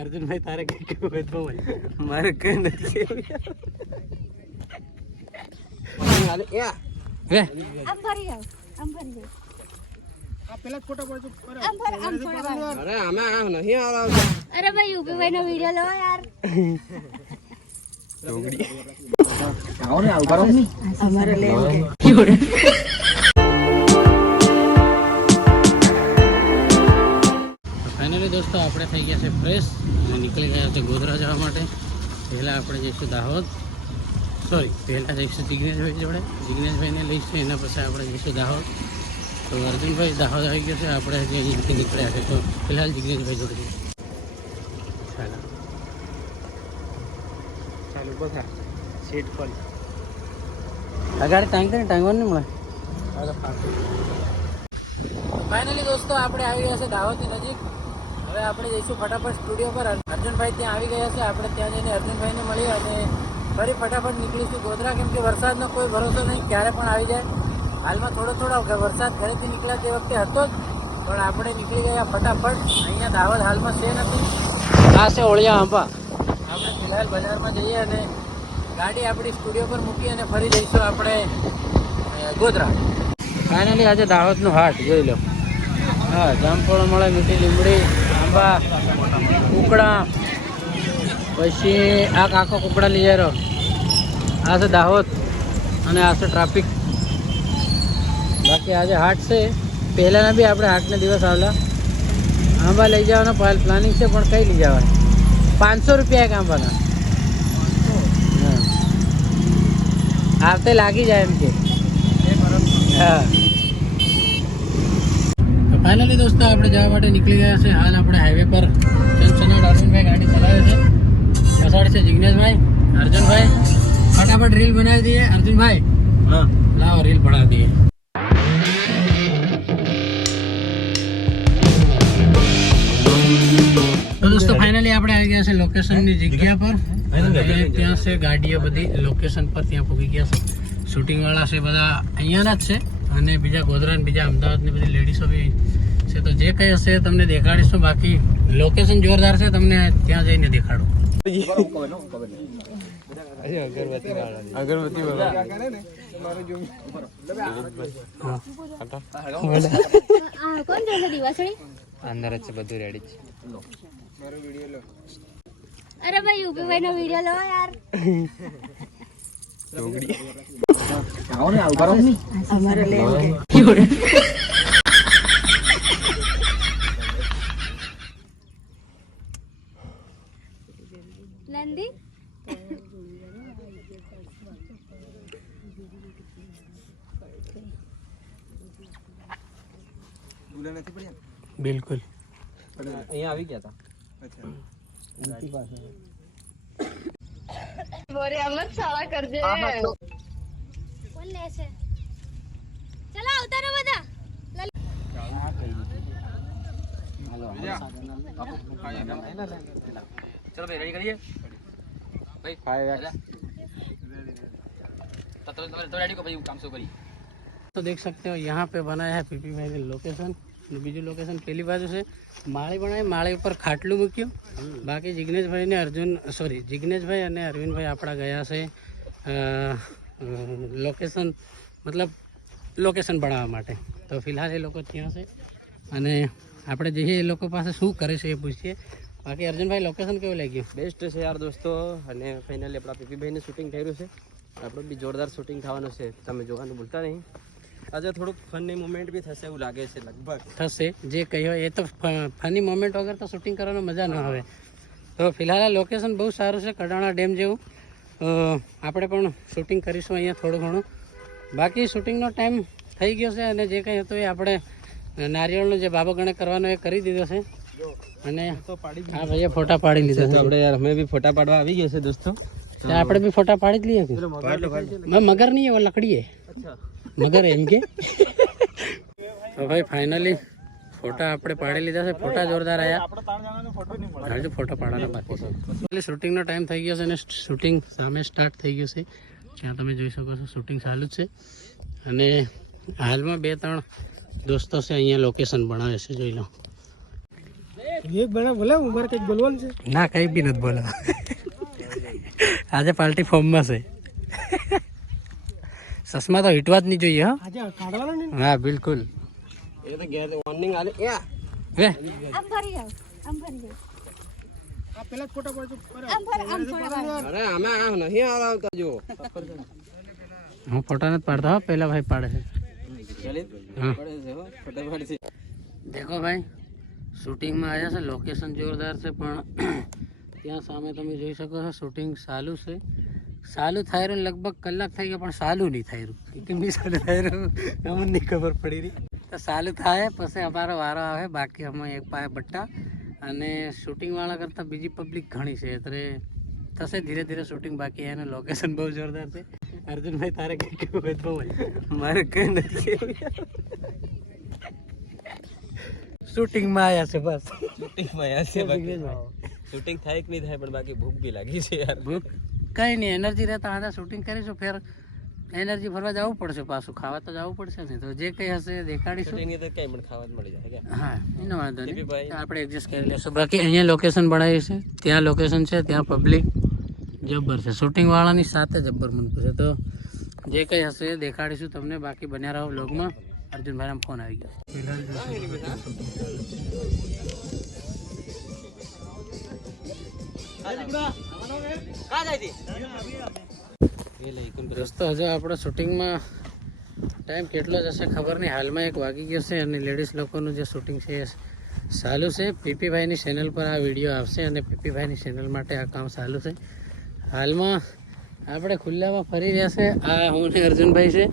અર્જુનભાઈ તારે કઈ કેવું હોય તો મારે કઈ નથી અરે અમે નહીં આવતા. અરે ભાઈ ઉભી ભાઈ નો વિડિયો લો યાર. અમારે લેવું ફાઇનલી દોસ્તો આપણે થઈ ગયા છે ફ્રેશ અને નીકળી ગયા છે ગોધરા જવા માટે. પહેલાં આપણે જઈશું દાહોદ, સોરી પહેલાં જઈશું જિગ્નેશભાઈ જોડે, જિગ્નેશભાઈને લઈશું, એના પછી આપણે જઈશું દાહોદ. તો અર્જુનભાઈ દાહોદ આવી ગયો છે, આપણે હજી અહીંયાથી નીકળ્યા છે. તો ફિલહાલ જિગ્નેશભાઈ જોડે જઈએ. ચાલો બધા સીટ પર અગાડી ટાંગવાનું નહીં મળે. ફાઇનલી દોસ્તો આપણે આવી ગયા છે દાહોદની નજીક. હવે આપણે જઈશું ફટાફટ સ્ટુડિયો પર. અર્જુનભાઈ ત્યાં આવી ગયા છે, આપણે ત્યાં જઈને અર્જુનભાઈને મળી અને ફરી ફટાફટ નીકળીશું ગોધરા, કેમ કે વરસાદનો કોઈ ભરોસો નહીં, ક્યારે પણ આવી જાય. હાલમાં થોડો વરસાદ ઘરેથી નીકળ્યા તે વખતે હતો જ, પણ આપણે નીકળી ગયા ફટાફટ. અહીંયા દાહોદ હાલમાં છે નથી, આ છે ઓળિયા આંબા. આપણે ફિલહાલ બજારમાં જઈએ અને ગાડી આપણી સ્ટુડિયો પર મૂકી અને ફરી જઈશું આપણે ગોધરા. ફાઇનલી આજે દાહોદનું હાટ જોઈ લો. હા, જામફળો મળે, મીઠી લીમડી, આંબા, કુકડા, પછી આ કાકો કુકડા લઈ જાય. આ છે દાહોદ અને આ છે ટ્રાફિક. બાકી આજે હાટ છે. પહેલાંના બી આપણે હાટના દિવસ આવેલા. આંબા લઈ જવાનો પ્લાનિંગ છે, પણ કઈ લઈ જવાય? 500 રૂપિયા એક આંબાના. આવતે લાગી જાય એમ કે. હા, તો ફાઇનલી દોસ્તો આપણે જવા માટે નીકળી ગયા છે. હાલ આપણે હાઈવે પર ચંચનાટ અર્જુનભાઈ ગાડી ચલાવે છે, પછાડી છે જિગ્નેશભાઈ, અર્જુનભાઈ. ફટાફટ રીલ બનાવી દઈએ અર્જુનભાઈ. હા, લાવો રીલ બનાવી દઈએ. તો દોસ્તો ફાઇનલી આપણે આવી ગયા છે લોકેશનની જગ્યા પર. ત્યાં છે ગાડીઓ બધી લોકેશન પર, ત્યાં પહોંચી ગયા છે. શૂટિંગ વાળા છે બધા અહીંયાના જ છે, અને બીજા ગોધરા ને બીજા અમદાવાદની બધી લેડીઝો બી છે. તો જે કંઈ હશે તમને દેખાડીશું. બાકી લોકેશન જોરદાર છે, તમને ત્યાં જઈને દેખાડું. અગરબત્તી કોણ જોશે દિવાસળી? અંદર જ છે, બધું રેડી છે. અરે ભાઈ ઉભી ભાઈ નો વિડિયો લો યાર. અમારે લેવું નંદી. બિલકુલ અહીંયા આવી ગયા હતા. કોણ લેશે? ચલો ઉતારો બધા. चलो भाई रेडी करिए भाई 5x तो रेडी को भाई काम शुरू करिए. तो देख सकते हो यहाँ पे बनाया है पीपी भाई ने लोकेशन. બીજું લોકેશન પેલી બાજુ છે, માળી બનાવી, માળી ઉપર ખાટલું મૂક્યું. બાકી જિગ્નેશભાઈ ને જિગ્નેશભાઈ અને અરવિંદભાઈ આપણા ગયા છે લોકેશન બનાવવા માટે. તો ફિલહાલ એ લોકો ત્યાં છે અને આપણે જઈએ એ લોકો પાસે શું કરે છે એ પૂછીએ. બાકી અર્જુનભાઈ લોકેશન કેવું લાગ્યું? બેસ્ટ છે યાર દોસ્તો. અને ફાઇનલી આપણા પીપીભાઈને શૂટિંગ થઈ રહ્યું છે. આપણું બી જોરદાર શૂટિંગ થવાનું છે, તમે જોવાનું ભૂલતા નહીં. આજે થોડુંક ફની મોમેન્ટ બી થશે એવું લાગે છે. લગભગ થશે, જે કહ્યું એ તો ફની મોમેન્ટ વગર તો શૂટિંગ કરવાનો મજા ન આવે. તો ફિલહાલ આ લોકેશન બહુ સારું છે, કડાણા ડેમ જેવું. આપણે પણ શૂટિંગ કરીશું અહીંયા થોડું ઘણું. બાકી શૂટિંગનો ટાઈમ થઈ ગયો છે અને જે કંઈ હતું એ આપણે નારિયેળનો જે બાબો ગણે કરવાનો એ કરી દીધો છે. અને હા ભાઈએ ફોટા પાડી લીધા છે. આપણે યાર અમે બી ફોટા પાડવા આવી ગયા છે દોસ્તો. આપણે બી ફોટા પાડી જ લઈએ. મગર નહીં, એવો લકડી હે મગર એમ કે. તો ભાઈ ફાઇનલી ફોટા આપણે પાડી લીધા છે. ફોટા જોરદાર આવ્યા. હજુ ફોટા પાડવાના બાકી છે. એટલે શૂટિંગનો ટાઈમ થઈ ગયો છે અને શૂટિંગ સામે સ્ટાર્ટ થઈ ગયું છે. જ્યાં તમે જોઈ શકો છો શૂટિંગ ચાલુ જ છે. અને હાલમાં 2-3 દોસ્તો છે અહીંયા લોકેશન બનાવે છે, જોઈ લો. એક બના બોલા ઉમર કંઈક બોલવાનું છે. ના કંઈ બી નથી બોલો. આજે પાર્ટી ફોર્મમાં છે. ચશ્મા તો હીટવા જ નહીં જોઈએ હા. આજે કાઢવાનો ને. હા બિલકુલ. એ તો ગેર વોર્નિંગ આલે વે આમ ફરી જાવ આમ ફરી જાવ આ પેલા જ ફોટા પડજો. આમ ફરવા અરે આમાં આ નહીં આવતા જો હું ફોટા નથી પાડતો હો પેલા ભાઈ પાડે છે. ચાલી હા પડે છે હો ફટાફટ છે. દેખો ભાઈ શૂટિંગમાં આવ્યા છે. લોકેશન જોરદાર છે પણ ત્યાં સામે તમે જોઈ શકો છો શૂટિંગ ચાલુ છે. ચાલુ થાય રહ્યું લગભગ કલાક થઈ ગયો પણ ચાલુ નહીં થઈ રહ્યું. કેમ નહીં ચાલુ થઈ રહ્યું અમને નહીં ખબર પડી રહી. તો ચાલુ થાય પછી અમારો વારો આવે. બાકી અમે એક પાસે બટ્ટા અને શૂટિંગવાળા કરતાં બીજી પબ્લિક ઘણી છે એટલે થશે ધીરે ધીરે શૂટિંગ. બાકી એનું લોકેશન બહુ જોરદાર છે. અર્જુનભાઈ તારે કંઈ કેવું હોય તો બોલ. મારે કંઈ નથી શૂટિંગમાં આવ્યા છે બસ. શૂટિંગમાં યાર છે બાકી શૂટિંગ થાય કે નહીં થાય પણ બાકી ભૂખ બી લાગી છે યાર. ભૂખ કંઈ નહીં એનર્જી રહેતા આધા શૂટિંગ કરીશું ફેર એનર્જી ભરવા જવું પડશે પાછું. ખાવા તો જવું પડશે ને તો જે કંઈ હશે દેખાડીશું. શૂટિંગ તો કઈ પણ ખાવા જ મળી જાય. હા એનો વાંધો નહીં દીપીભાઈ. આપણે એડજસ્ટ કરી લઈશું. બાકી અહીંયા લોકેશન બનાવ્યું છે ત્યાં લોકેશન છે ત્યાં પબ્લિક જબ્બર છે. શૂટિંગવાળાની સાથે જબ્બર મનકું છે તો જે કંઈ હશે એ દેખાડીશું તમને. બાકી બન્યા રહો વ્લોગમાં. અર્જુનભાઈનો ફોન આવી ગયો. દોસ્તો હજુ આપણે શૂટિંગમાં ટાઈમ કેટલો જશે ખબર નહીં. હાલમાં 1 વાગી ગયો છે અને લેડીઝ લોકોનું જે શૂટિંગ છે એ ચાલુ છે. પીપીભાઈની ચેનલ પર આ વિડીયો આવશે અને પીપીભાઈની ચેનલ માટે આ કામ ચાલુ છે. હાલમાં આપણે ખુલ્લામાં ફરી રહ્યા છે. આ હું ને અર્જુનભાઈ છે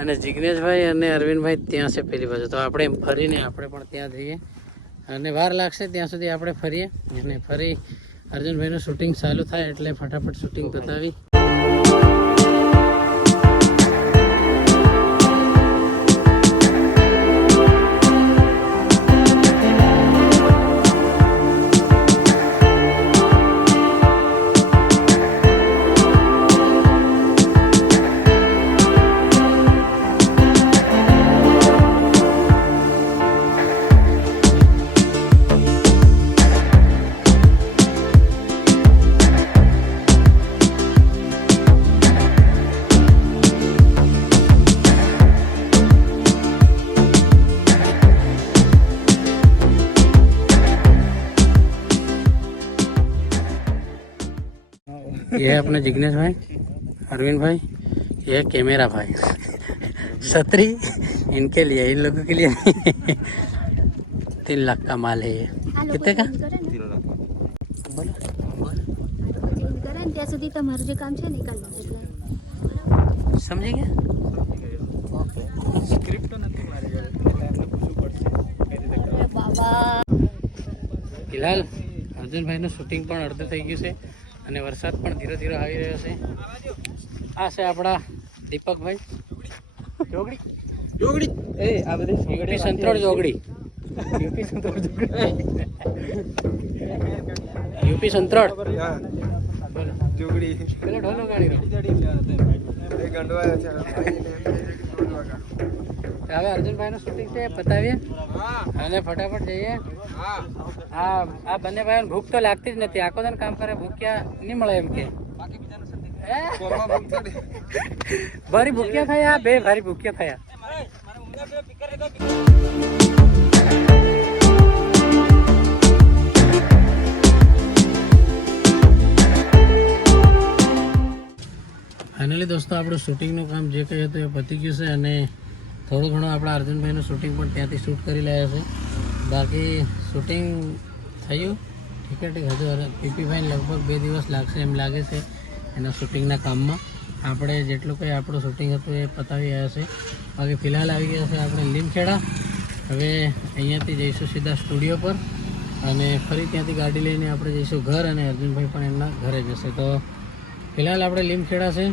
અને જિગ્નેશભાઈ અને અરવિંદભાઈ ત્યાં છે પેલી બાજુ. તો આપણે એમ ફરીને આપણે પણ ત્યાં જઈએ અને વાર લાગશે ત્યાં સુધી આપણે ફરીએ અને ફરી અર્જુનભાઈનું શૂટિંગ ચાલુ થાય એટલે ફટાફટ શૂટિંગ પતાવી. ये है अपने जिग्नेश भाई, अरविंद भाई, ये कैमरा भाई. छतरी इनके लिए, इन लोगों के लिए नहीं. 3 लाख का माल है ये. कितने का? 3 લાખ. बोलो કરે ને ત્યાં સુધી તમારું જે કામ છે ને કરી લો એટલે समझे क्या? ओके. સ્ક્રિપ્ટ નથી મારી જોડે એટલે એમને પૂછવું પડશે કઈ રીતે કરવું. અરે બાબા ફિલહાલ અર્જુનભાઈનું શૂટિંગ પણ અડધું થઈ ગયું છે અને વરસાદ પણ ધીરે ધીરે આવી રહ્યો છે. આ છે આપણા દીપકભાઈ જોગડી. જોગડી એ આ બધી યુપી સંત્રોડ જોગડી. યુપી સંતોષ યુપી સંત્રોડ. હા જોગડી પેલો ઢોલો ગાડી રહ્યો. એ ગંડવાયા છે હવે અર્જુનભાઈનું શૂટિંગ છે એ પતાવીએ અને ફટાફટ જઈએ. આ બંને ભાઈઓને ભૂખ તો લાગતી જ નથી. આખો દિન કામ કરે ભૂખ્યા નહીં મળે એમ કે ભારી ભૂખ્યા થયા. આ બે ભારી ભૂખ્યા થયા. ફાઇનલી દોસ્તો આપણું શૂટિંગનું કામ જે કંઈ હતું એ પતી ગયું છે અને થોડું ઘણું આપણા અર્જુનભાઈનું શૂટિંગ પણ ત્યાંથી શૂટ કરી રહ્યા છે. બાકી શૂટિંગ થયું ઠીક હજુ પીપીભાઈને લગભગ 2 દિવસ લાગશે એમ લાગે છે એના શૂટિંગના કામમાં. આપણે જેટલું કંઈ આપણું શૂટિંગ હતું એ પતાવી રહ્યા છે. બાકી ફિલહાલ આવી ગયા છે આપણે લીમખેડા. હવે અહીંયાથી જઈશું સીધા સ્ટુડિયો પર અને ફરી ત્યાંથી ગાડી લઈને આપણે જઈશું ઘર અને અર્જુનભાઈ પણ એમના ઘરે જશે. તો ફિલહાલ આપણે લીમખેડા છે.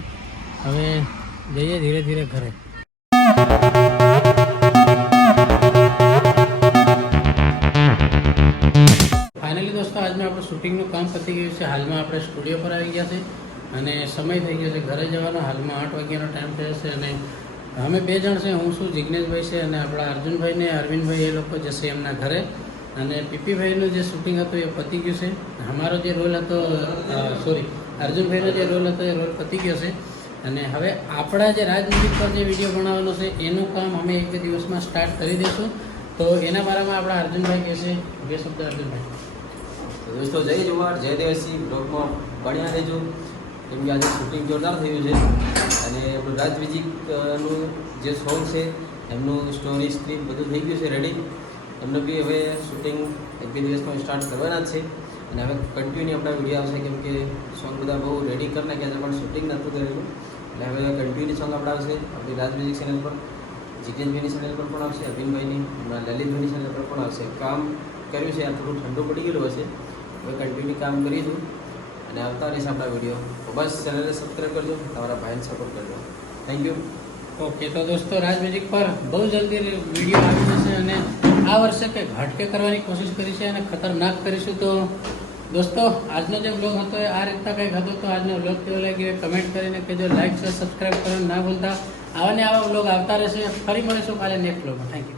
હવે જઈએ ધીરે ધીરે ઘરે. ફાઇનલી દોસ્તો આજનું આપણું શૂટિંગનું કામ પતી ગયું છે. હાલમાં આપણે સ્ટુડિયો પર આવી ગયા છે અને સમય થઈ ગયો છે ઘરે જવાનો. હાલમાં 8 વાગ્યાનો ટાઈમ થયો છે અને અમે 2 જણ છે. હું છું, જિગ્નેશભાઈ છે અને આપણા અર્જુનભાઈ ને અરવિંદભાઈ એ લોકો જશે એમના ઘરે. અને પીપીભાઈનું જે શૂટિંગ હતું એ પતી ગયું છે. અમારો જે રોલ હતો અર્જુનભાઈનો જે રોલ હતો એ રોલ પતી ગયો છે. અને હવે આપણા જે રાજ મ્યુઝિક પર જે વિડીયો બનાવવાનો છે એનું કામ અમે એક બે દિવસમાં સ્ટાર્ટ કરી દઈશું. તો એના બારામાં આપણા અર્જુનભાઈ કહેશે બે શબ્દ. અર્જુનભાઈ. તો દોસ્તો જય જુવાર જય દેવસી બ્લોગમાં બન્યા રહેજો, કેમ કે આજે શૂટિંગ જોરદાર થયું છે. અને આપણું રાજ મ્યુઝિકનું જે સોંગ છે એમનું સ્ટોરી સ્ક્રિપ્ટ બધું થઈ ગયું છે રેડી. એમનું બી હવે શૂટિંગ એક બે દિવસમાં સ્ટાર્ટ કરવાના જ છે. અને હવે કન્ટિન્યુ આપણા વિડીયો આવશે, કેમ કે સોંગ બધા બહુ રેડી કરી નાખ્યા છે પણ શૂટિંગ નહોતું કરેલું. એટલે હવે કન્ટિન્યુ સોંગ આપણે આવશે આપણી રાજ મ્યુઝિક ચેનલ પર, જીતેશભાઈની ચેનલ પર પણ આવશે, અરવિંદભાઈની, હમણાં લલિતભાઈની ચેનલ પર પણ આવશે. કામ કર્યું છે, આ થોડું ઠંડુ પડી ગયેલું હશે, હવે કન્ટિન્યુ કામ કરીશું અને આવતા રહેશે આપણા વિડીયો. તો બસ ચેનલને સબસ્ક્રાઈબ કરજો, તમારા ભાઈને સપોર્ટ કરજો. Thank you. ઓકે, તો દોસ્તો રાજ મ્યુઝિક પર બહુ જલ્દી વિડીયો આવી જશે. અને આ વર્ષે કંઈક હટકે કરવાની કોશિશ કરી છે અને ખતરનાક કરીશું. તો દોસ્તો આજનો જે બ્લોગ હતો એ આ રીતના કંઈક હતો. તો આજનો બ્લોગ કેવો લાગ્યો એ કમેન્ટ કરીને કહેજો. લાઈક શેર સબસ્ક્રાઈબ કરવાનું ના ભૂલતા. આવા ને આવા બ્લોગ આવતા રહેશે. ફરી મળીશું કાલે નેક્સ્ટ બ્લોગમાં. Thank you.